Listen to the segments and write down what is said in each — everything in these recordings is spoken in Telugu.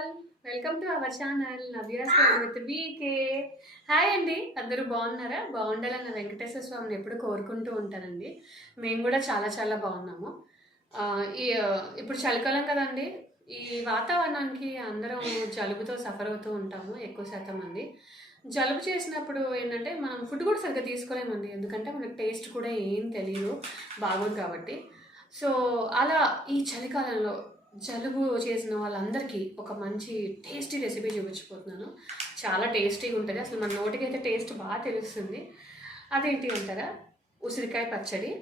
All welcome to our channel Navya's with VK hi అండి అందరూ బాగున్నారా? బాగుండాలన్న వెంకటేశ్వర స్వామిని ఎప్పుడు కోరుకుంటూ ఉంటానండి. మేము కూడా చాలా చాలా బాగున్నాము. ఈ ఇప్పుడు చలికాలం కదండి. ఈ వాతావరణానికి అందరం జలుబుతో సఫర్ అవుతూ ఉంటాము ఎక్కువ శాతం మంది. జలుబు చేసినప్పుడు ఏంటంటే మనం ఫుడ్ కూడా సరిగ్గా తీసుకోలేమండి. ఎందుకంటే మనకు టేస్ట్ కూడా ఏం తెలియదు బాగోదు కాబట్టి. సో అలా ఈ చలికాలంలో జలుబు చేసిన వాళ్ళందరికీ ఒక మంచి టేస్టీ రెసిపీ చూపించిపోతున్నాను. చాలా టేస్టీగా ఉంటుంది. అసలు మన నోటికి అయితే టేస్ట్ బాగా తెలుస్తుంది. అదేంటి అంటారా? ఉసిరికాయ పచ్చడి.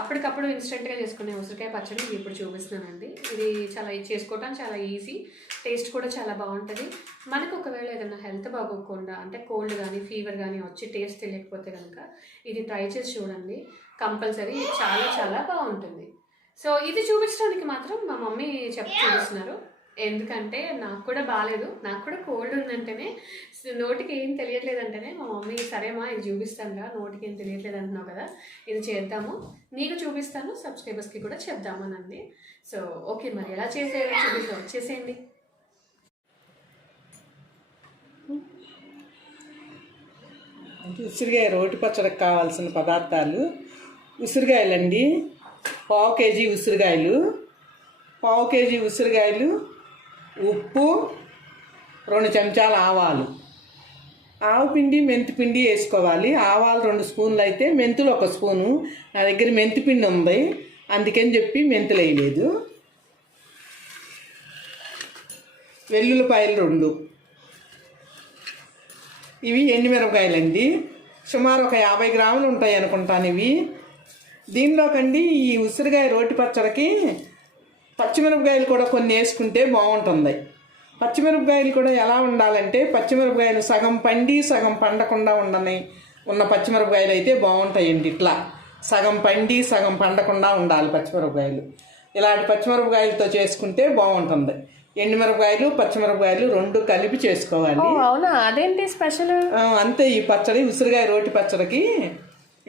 అప్పటికప్పుడు ఇన్స్టెంట్గా చేసుకునే ఉసిరికాయ పచ్చడి మీకు ఇప్పుడు చూపిస్తున్నానండి. ఇది చాలా ఇది చాలా ఈజీ టేస్ట్ కూడా చాలా బాగుంటుంది. మనకు ఒకవేళ ఏదైనా హెల్త్ బాగోకుండా అంటే కోల్డ్ కానీ ఫీవర్ కానీ వచ్చి టేస్ట్ తెలియకపోతే కనుక ఇది ట్రై చేసి చూడండి. కంపల్సరీ చాలా చాలా బాగుంటుంది. సో ఇది చూపించడానికి మాత్రం మా మమ్మీ చెప్పి చూపిస్తున్నారు. ఎందుకంటే నాకు కూడా బాగాలేదు నాకు కూడా కోల్డ్ ఉందంటేనే నోటికి ఏం తెలియట్లేదు అంటేనే మా మమ్మీ సరేమా ఇది చూపిస్తానుగా నోటికి ఏం తెలియట్లేదు అంటున్నావు కదా ఇది చేద్దాము. నీకు చూపిస్తాను సబ్స్క్రైబర్స్కి కూడా చెప్దామనండి సో ఓకే మరి ఎలా చేసేయాలో చూపిస్తాం వచ్చేసేయండి. ఉసిరికాయ రోటి పచ్చడికి కావాల్సిన పదార్థాలు ఉసిరికాయలండి పావు కేజీ ఉసిరికాయలు పావు కేజీ ఉసిరికాయలు ఉప్పు రెండు చెంచాల ఆవాలు. ఆవు పిండి మెంతి పిండి వేసుకోవాలి. ఆవాలు రెండు స్పూన్లు అయితే మెంతులు ఒక స్పూను. నా దగ్గర మెంతి పిండి ఉంది. అందుకని చెప్పి మెంతులు వేయలేదు. వెల్లుల్లిపాయలు రెండు. ఇవి ఎండిమిరపకాయలండి. సుమారు ఒక యాభై గ్రాములు ఉంటాయి అనుకుంటాను ఇవి. దీనిలోకండి ఈ ఉసిరికాయ రోటి పచ్చడికి పచ్చిమిరపకాయలు కూడా కొన్ని వేసుకుంటే బాగుంటుంది. పచ్చిమిరపకాయలు కూడా ఎలా ఉండాలంటే పచ్చిమిరపకాయలు సగం పండి సగం పండకుండా ఉండని ఉన్న పచ్చిమిరపకాయలు అయితే బాగుంటాయండి ఇట్లా. సగం పండి సగం పండకుండా ఉండాలి పచ్చిమిరపకాయలు. ఇలాంటి పచ్చిమిరపకాయలతో చేసుకుంటే బాగుంటుంది. ఎండుమిరపకాయలు పచ్చిమిరపకాయలు రెండు కలిపి చేసుకోవాలి. అవునా? అదేంటి స్పెషల్? అంతే ఈ పచ్చడి ఉసిరికాయ రోటి పచ్చడికి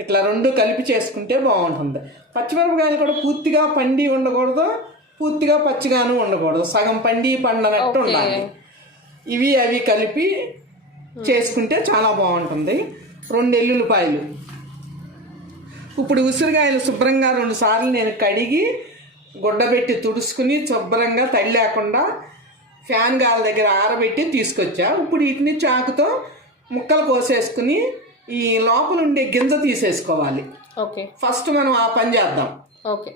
ఇట్లా రెండు కలిపి చేసుకుంటే బాగుంటుంది. పచ్చిమిరపకాయలు కూడా పూర్తిగా పండి ఉండకూడదు పూర్తిగా పచ్చిగాను ఉండకూడదు. సగం పండి పండనట్టు ఉండాలి. ఇవి అవి కలిపి చేసుకుంటే చాలా బాగుంటుంది. రెండు ఎల్లుల్లిపాయలు. ఇప్పుడు ఉసిరికాయలు శుభ్రంగా రెండు సార్లు నేను కడిగి గుడ్డబెట్టి తుడుచుకుని శుభ్రంగా తడి లేకుండా ఫ్యాన్ గాల దగ్గర ఆరబెట్టి తీసుకొచ్చా. ఇప్పుడు వీటిని చాకుతో ముక్కలు కోసేసుకుని ఈ లోపల ఉండే గింజ తీసేసుకోవాలి. ఓకే. ఫస్ట్ మనం ఆ పని చేద్దాం. ఓకే.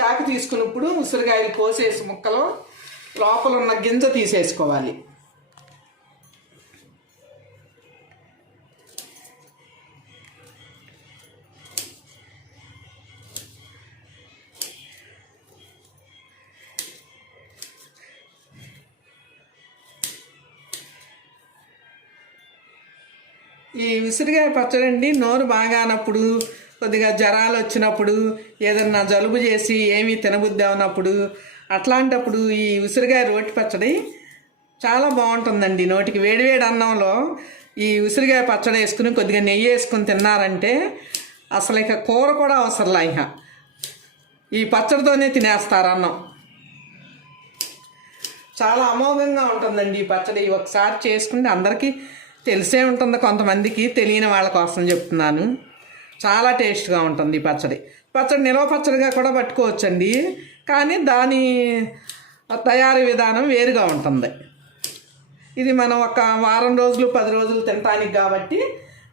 చాకు తీసుకున్నప్పుడు ఉసిరికాయలు కోసేసి ముక్కలు లోపల ఉన్న గింజ తీసేసుకోవాలి. ఈ ఉసిరికాయ పచ్చడండి నోరు బాగానప్పుడు కొద్దిగా జ్వరాలు వచ్చినప్పుడు ఏదన్నా జలుబు చేసి ఏమీ తినబుద్ది అవునప్పుడు అట్లాంటప్పుడు ఈ ఉసిరికాయ రోటి పచ్చడి చాలా బాగుంటుందండి. నోటికి వేడివేడి అన్నంలో ఈ ఉసిరికాయ పచ్చడి వేసుకుని కొద్దిగా నెయ్యి వేసుకుని తిన్నారంటే అసలు ఇక కూర కూడా అవసరంలా ఇక. ఈ పచ్చడితోనే తినేస్తారు అన్నం. చాలా అమోఘంగా ఉంటుందండి ఈ పచ్చడి. ఒకసారి చేసుకుంటే అందరికీ తెలిసే ఉంటుంది కొంతమందికి తెలియని వాళ్ళ కోసం చెప్తున్నాను. చాలా టేస్ట్గా ఉంటుంది ఈ పచ్చడి. పచ్చడి నిలవ పచ్చడిగా కూడా పట్టుకోవచ్చండి. కానీ దాని తయారీ విధానం వేరుగా ఉంటుంది. ఇది మనం ఒక వారం రోజులు పది రోజులు తినటానికి కాబట్టి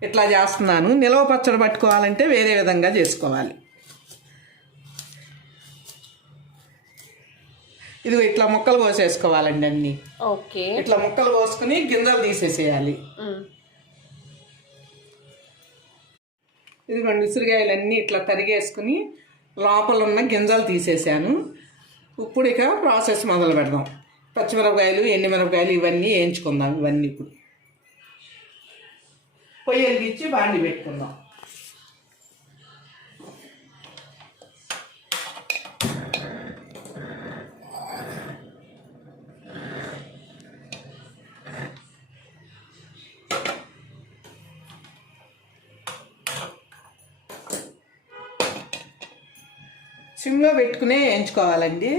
ఇట్లా చేస్తున్నాను. నిలవ పచ్చడి పట్టుకోవాలంటే వేరే విధంగా చేసుకోవాలి. ఇది ఇట్లా ముక్కలు కోసేసుకోవాలండి అన్నీ. ఓకే. ఇట్లా ముక్కలు కోసుకుని గింజలు తీసేసేయాలి. ఇదిగోండి ఉసిరికాయలన్నీ ఇట్లా తరిగేసుకుని లోపల ఉన్న గింజలు తీసేసాను. ఇప్పుడు ఇక ప్రాసెస్ మొదలు పెడదాం. పచ్చిమిరపకాయలు ఎండుమిరపకాయలు ఇవన్నీ వేయించుకుందాం ఇవన్నీ ఇప్పుడు. పొయ్యి వెలిగించి బాండి పెట్టుకుందాం. సిమ్లో పెట్టుకునే వేయించుకోవాలండి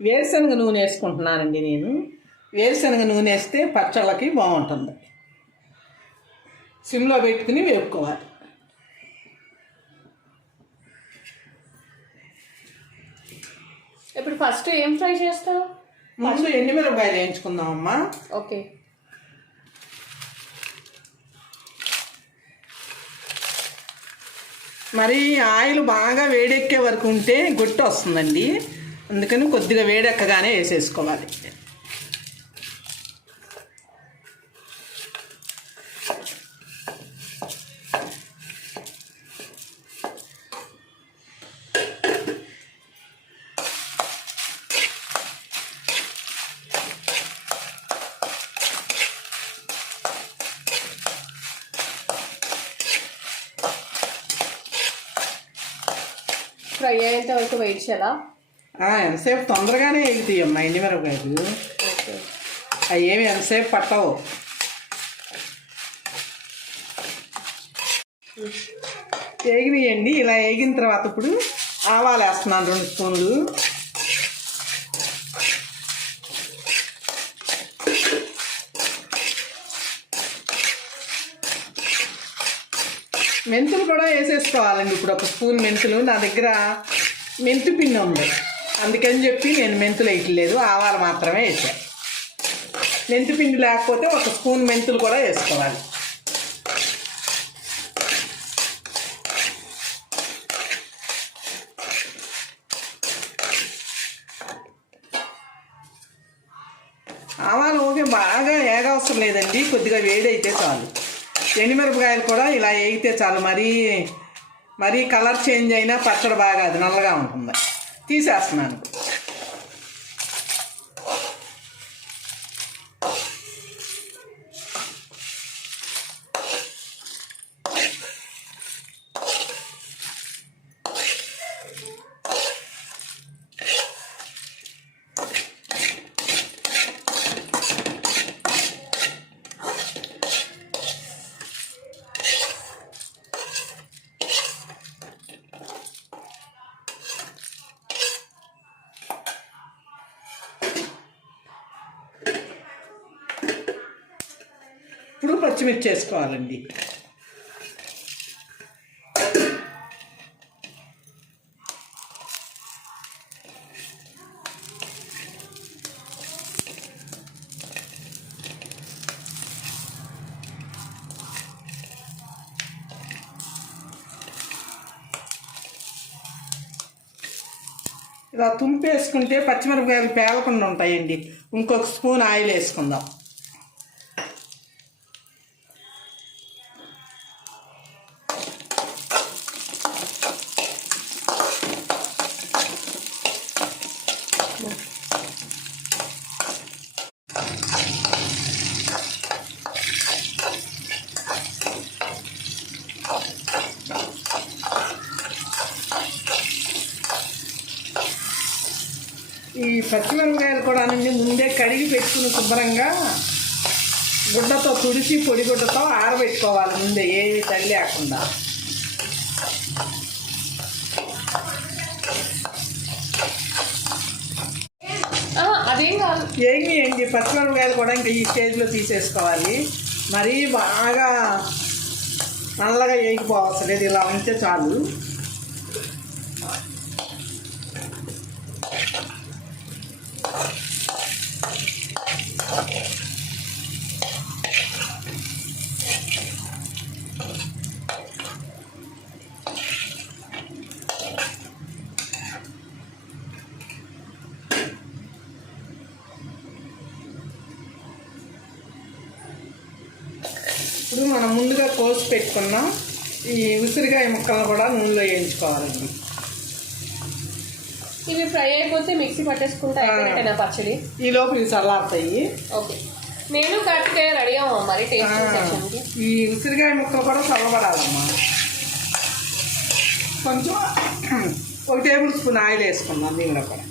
వేరుశనగ నూనె వేసుకుంటున్నానండి నేను. వేరుశనగ నూనె వేస్తే పచ్చళ్ళకి బాగుంటుంది. సిమ్లో పెట్టుకుని వేపుకోవాలి. ఇప్పుడు ఫస్ట్ ఏం ఫ్రై చేస్తావు? ముందు వేయించుకుందాం అమ్మ ఓకే. మరి ఆయిల్ బాగా వేడెక్కే వరకు ఉంటే గొట్టు వస్తుందండి అందుకని కొద్దిగా వేడెక్కగానే వేసేసుకోవాలి. ఫ్రై అయ్యేంత వరకు వెయిట్ చేయాలా? ఎంతసేపు? తొందరగానే ఎగుతాయి అమ్మా ఎండుమిరపకాయలు ఓకే. అవి ఏమి ఎంతసేపు పట్టవు. వేగినాయండి ఇలా వేగిన తర్వాత ఇప్పుడు ఆవాలు వేస్తున్నాను రెండు స్పూన్లు. మెంతులు కూడా వేసేసుకోవాలండి ఇప్పుడు ఒక స్పూన్ మెంతులు. నా దగ్గర మెంతు పిండి ఉంది. అందుకని చెప్పి నేను మెంతులు వేయట్లేదు ఆవాలు మాత్రమే వేసాను మెంతు పిండి లేకపోతే ఒక స్పూన్ మెంతులు కూడా వేసుకోవాలి. ఆవాలు ఓకే బాగా ఏగవసరం లేదండి కొద్దిగా వేడి అయితే చాలు. ఎండుమిరపకాయలు కూడా ఇలా వేగితే చాలు మరీ మరీ కలర్ చేంజ్ అయినా పచ్చడి బాగా అది నల్లగా ఉంటుంది. తీసేస్తున్నాను ఇప్పుడు పచ్చిమిర్చి వేసుకోవాలండి ఇలా తుంపేసుకుంటే పచ్చిమిరపకాయలు పేలకుండా ఉంటాయండి. ఇంకొక స్పూన్ ఆయిల్ వేసుకుందాం ఈ పచ్చిమిరపకాయలు కూడా నుండి ముందే కడిగి పెట్టుకుని శుభ్రంగా గుడ్డతో తుడిచి పొడి గుడ్డతో ఆరబెట్టుకోవాలి ముందే ఏ తల్లి లేకుండా. అదేం కాదు. ఏంటి ఏంటి పచ్చిమిరపకాయలు కూడా ఇంకా ఈ స్టేజ్లో తీసేసుకోవాలి. మరీ బాగా నల్లగా వేగిపోవచ్చు లేదు ఇలా ఉంటే చాలు ఇప్పుడు మనం ముందుగా కోసి పెట్టుకున్న ఈ ఉసిరికాయ ముక్కలను కూడా నూనెలో వేయించుకోవాలండి. ఇవి ఫ్రై అయిపోతే మిక్సీ పట్టేసుకుంటే అయిపోయినట్టేనా పచ్చడి? ఈ లోపు ఇవి చల్లారుతాయి ఓకే. నేను కార్తికేయ రెడీ మరి? టేస్ట్ ఈ ఉసిరికాయ ముక్కలు కూడా చల్లబడాలమ్మా. కొంచెం ఒక టేబుల్ స్పూన్ ఆయిల్ వేసుకుందాం దీనిలో కూడా.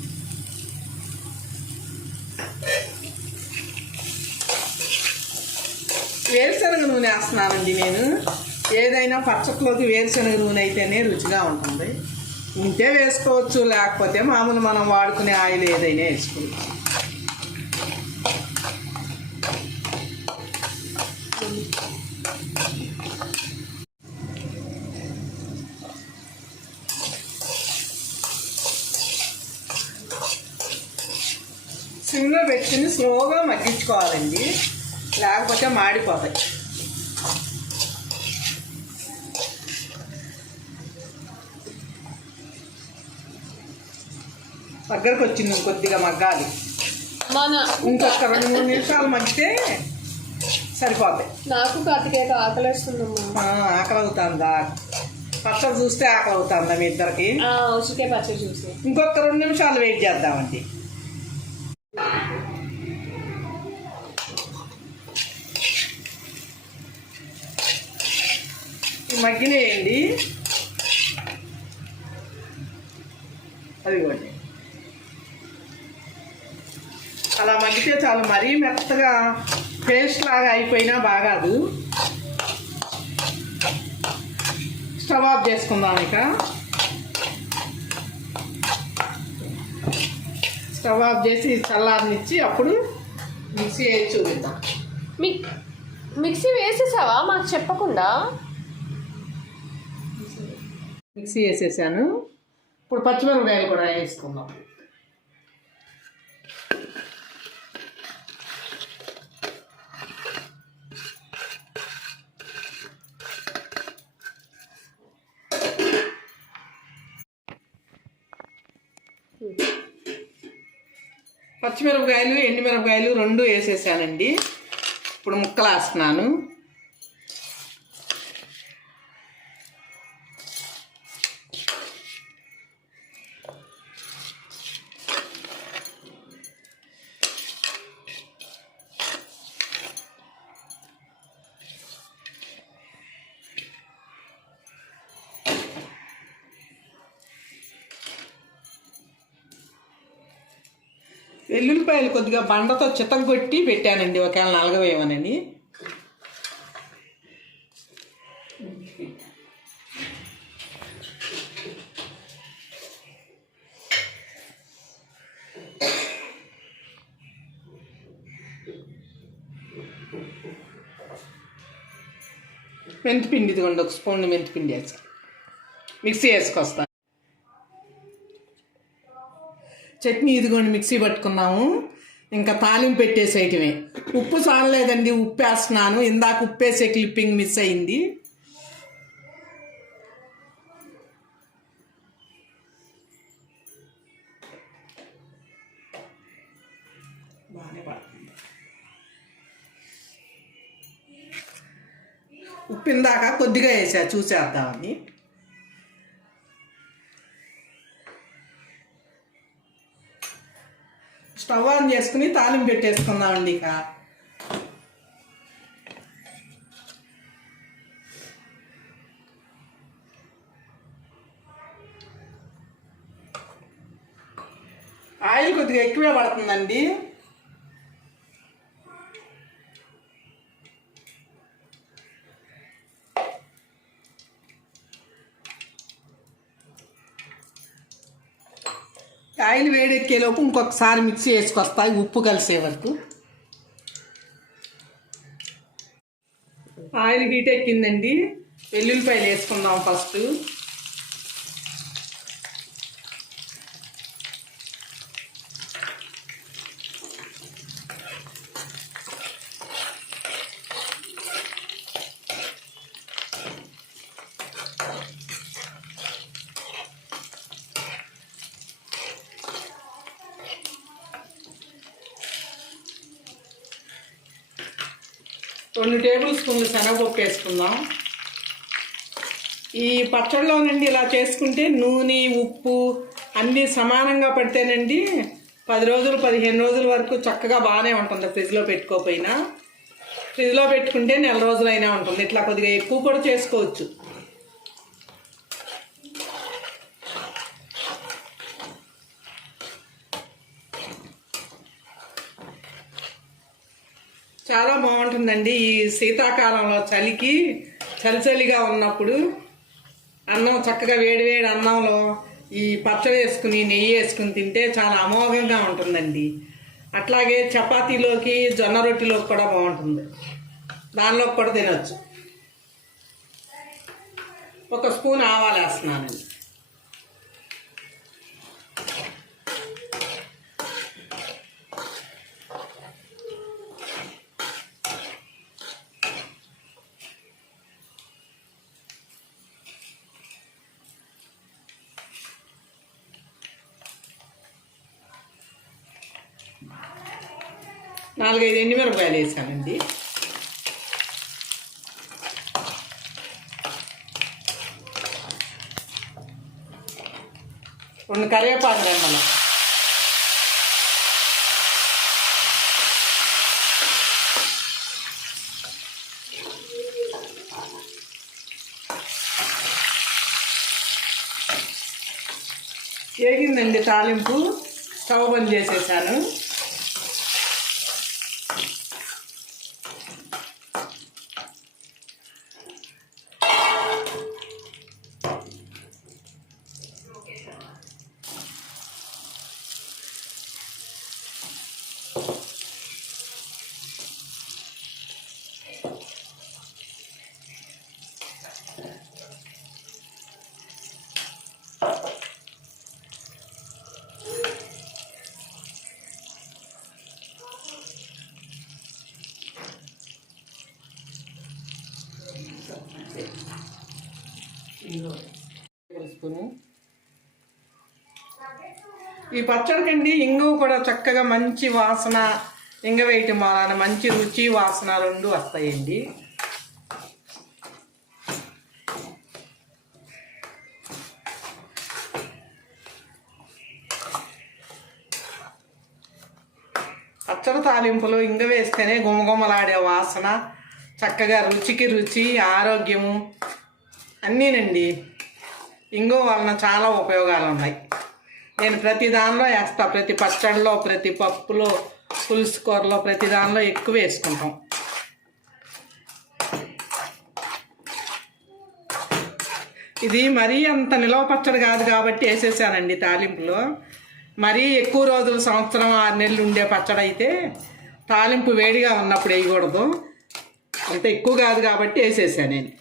వేరుశనగ నూనె వేస్తున్నానండి నేను. ఏదైనా పచ్చట్లోకి వేరుశనగ నూనె అయితేనే రుచిగా ఉంటుంది. ఉంటే వేసుకోవచ్చు లేకపోతే మామూలు మనం వాడుకునే ఆయిల్ ఏదైనా వేసుకోవచ్చు. సిమ్లో పెట్టుకుని స్లోగా మగ్గించుకోవాలండి. లేకపోతే మాడిపోతాయి. దగ్గరకు వచ్చింది కొద్దిగా మగ్గాలి. ఇంకొక రెండు మూడు నిమిషాలు మగ్గితే సరిపోతాయి నాకు కార్తికేయ ఆకలేస్తుందమ్మా. ఆకలి అవుతుందా పచ్చడి చూస్తే ఆకలి అవుతుందా మీ ఇద్దరికి? ఉసిరికాయ పచ్చడి చూసి ఇంకొక రెండు నిమిషాలు వెయిట్ చేద్దామండి. మగ్గినేయండి అదిగోండి అలా మగ్గితే చాలు మరీ మెత్తగా పేస్ట్ లాగా అయిపోయినా బాగాదు. స్టవ్ ఆఫ్ చేసుకుందాం ఇక. స్టవ్ ఆఫ్ చేసి చల్లారనిచ్చి అప్పుడు మిక్సీ వేసి చూపిద్దాం. మిక్ మిక్సీ వేసేసావా? మాకు చెప్పకుండా. మిక్సీ వేసేసాను. ఇప్పుడు పచ్చిమిరపకాయలు కూడా వేసుకుందాం. పచ్చిమిరపకాయలు ఎండుమిరపకాయలు రెండు వేసేసానండి. ఇప్పుడు ముక్కలు వేస్తున్నాను. వెల్లుల్లిపాయలు కొద్దిగా బండతో చితగొట్టి పెట్టానండి ఒకవేళ నలగవేమనని. మెంతిపిండి ఇదిగోండి ఒక స్పూన్ మెంతిపిండి వేసాను మిక్సీ వేసుకొస్తాను చట్నీ ఇదిగోండి మిక్సీ పట్టుకున్నాము ఇంకా తాలింపు పెట్టేసేయటమే ఉప్పు చాలలేదండి ఉప్పు వేస్తున్నాను ఇందాక ఉప్పేసే క్లిప్పింగ్ మిస్ అయింది. బాగానే పడుతుంది. ఉప్పు ఇందాక కొద్దిగా వేసా చూసేద్దామని. స్టవ్ ఆన్ చేసుకుని తాలింపు పెట్టేసుకుందామండి ఇక. ఆయిల్ కొద్దిగా ఎక్కువే పడుతుందండి. ఆయిల్ ఇంకొకసారి మిక్సీ వేసుకొస్తాయి. ఉప్పు కలిసే వరకు. ఆయిల్ హీట్ ఎక్కిందండి. వెల్లుల్లిపాయలు వేసుకుందాం ఫస్ట్ రెండు టేబుల్ స్పూన్లు చేసుకుందాం వేసుకుందాం. ఈ పచ్చడిలోనండి ఇలా చేసుకుంటే నూనె ఉప్పు అన్నీ సమానంగా పడితేనండి పది రోజులు పదిహేను రోజుల వరకు చక్కగా బాగానే ఉంటుంది. ఫ్రిడ్జ్లో పెట్టుకోకపోయినా. ఫ్రిడ్జ్లో పెట్టుకుంటే నెల రోజులైనా ఉంటుంది. ఇట్లా కొద్దిగా ఎక్కువ కూడా చేసుకోవచ్చు. చాలా బాగుంటుందండి ఈ శీతాకాలంలో చలికి చలి చలిగా ఉన్నప్పుడు అన్నం చక్కగా వేడి వేడి అన్నంలో ఈ పచ్చడి వేసుకుని నెయ్యి వేసుకుని తింటే చాలా అమోఘంగా ఉంటుందండి. అట్లాగే చపాతీలోకి జొన్న రొట్టెలోకి కూడా బాగుంటుంది. దానిలోకి కూడా తినచ్చు. ఒక స్పూన్ ఆవాలు వేస్తున్నానండి. నాలుగైదు ఎండుమిరపకాయలు వేసానండి. రెండు కరివేపాకు రెమ్మలు. ఏగిందండి తాలింపు. స్టవ్ బంద్ చేసేసాను. ఈ పచ్చడికండి ఇంగువ కూడా చక్కగా మంచి వాసన ఇంగ వేయటం వలన మంచి రుచి వాసన రెండు వస్తాయండి. పచ్చడి తాలింపులో ఇంగ వేస్తేనే గుమగుమలాడే వాసన చక్కగా రుచికి రుచి ఆరోగ్యము అన్నీనండి. ఇంగో వలన చాలా ఉపయోగాలు ఉన్నాయి. నేను ప్రతి దానిలో వేస్తా. ప్రతి పచ్చడిలో ప్రతి పప్పులో పులుసు కూరలో ప్రతి దానిలో ఎక్కువ వేసుకుంటాం. ఇది మరీ అంత నిలవ పచ్చడి కాదు కాబట్టి వేసేసానండి తాలింపులో. మరీ ఎక్కువ రోజులు సంవత్సరం ఆరు నెలలు ఉండే పచ్చడి అయితే తాలింపు వేడిగా ఉన్నప్పుడు వేయకూడదు. అంత ఎక్కువ కాదు కాబట్టి వేసేసాను నేను.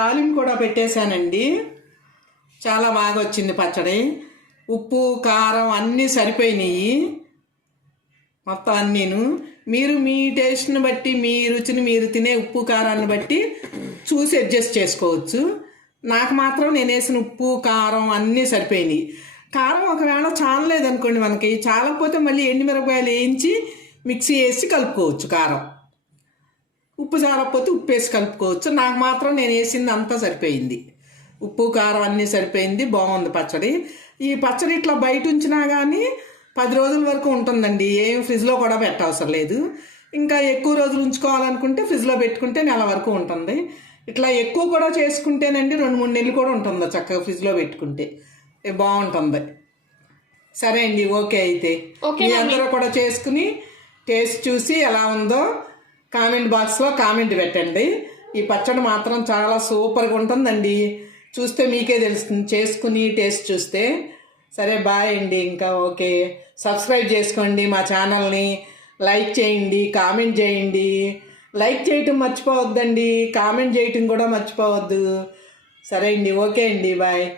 తాలింపు కూడా పెట్టేశానండి. చాలా బాగా వచ్చింది పచ్చడి. ఉప్పు కారం అన్నీ సరిపోయినాయి. మొత్తం అన్నీను. మీరు మీ టేస్ట్ని బట్టి మీ రుచిని మీరు తినే ఉప్పు కారాన్ని బట్టి చూసి అడ్జస్ట్ చేసుకోవచ్చు. నాకు మాత్రం నేను వేసిన ఉప్పు కారం అన్నీ సరిపోయినాయి. కారం ఒకవేళ చాలలేదనుకోండి మనకి చాలకపోతే మళ్ళీ ఎండుమిరపకాయలు వేయించి మిక్సీ వేసి కలుపుకోవచ్చు కారం. ఉప్పు చాలకపోతే ఉప్పు వేసి కలుపుకోవచ్చు. నాకు మాత్రం నేను వేసింది అంతా సరిపోయింది. ఉప్పు కారం అన్నీ సరిపోయింది. బాగుంది పచ్చడి. ఈ పచ్చడి ఇట్లా బయట ఉంచినా కానీ పది రోజుల వరకు ఉంటుందండి. ఏం ఫ్రిడ్జ్లో కూడా పెట్టవసరం లేదు. ఇంకా ఎక్కువ రోజులు ఉంచుకోవాలనుకుంటే ఫ్రిడ్జ్లో పెట్టుకుంటే నెల వరకు ఉంటుంది. ఇట్లా ఎక్కువ కూడా చేసుకుంటేనండి రెండు మూడు నెలలు కూడా ఉంటుంది చక్కగా ఫ్రిడ్జ్లో పెట్టుకుంటే. బాగుంటుంది. సరే అండి ఓకే అయితే. మీ అందరూ కూడా చేసుకుని టేస్ట్ చూసి ఎలా ఉందో కామెంట్ బాక్స్లో కామెంట్ పెట్టండి. ఈ పచ్చడి మాత్రం చాలా సూపర్గా ఉంటుందండి. చూస్తే మీకే తెలుస్తుంది. చేసుకుని టేస్ట్ చూస్తే. సరే బాయ్ అండి. ఇంకా ఓకే. సబ్స్క్రైబ్ చేసుకోండి మా ఛానల్ని. లైక్ చేయండి కామెంట్ చేయండి. లైక్ చేయటం మర్చిపోవద్దండి. కామెంట్ చేయటం కూడా మర్చిపోవద్దు. సరే అండి. ఓకే అండి. బాయ్.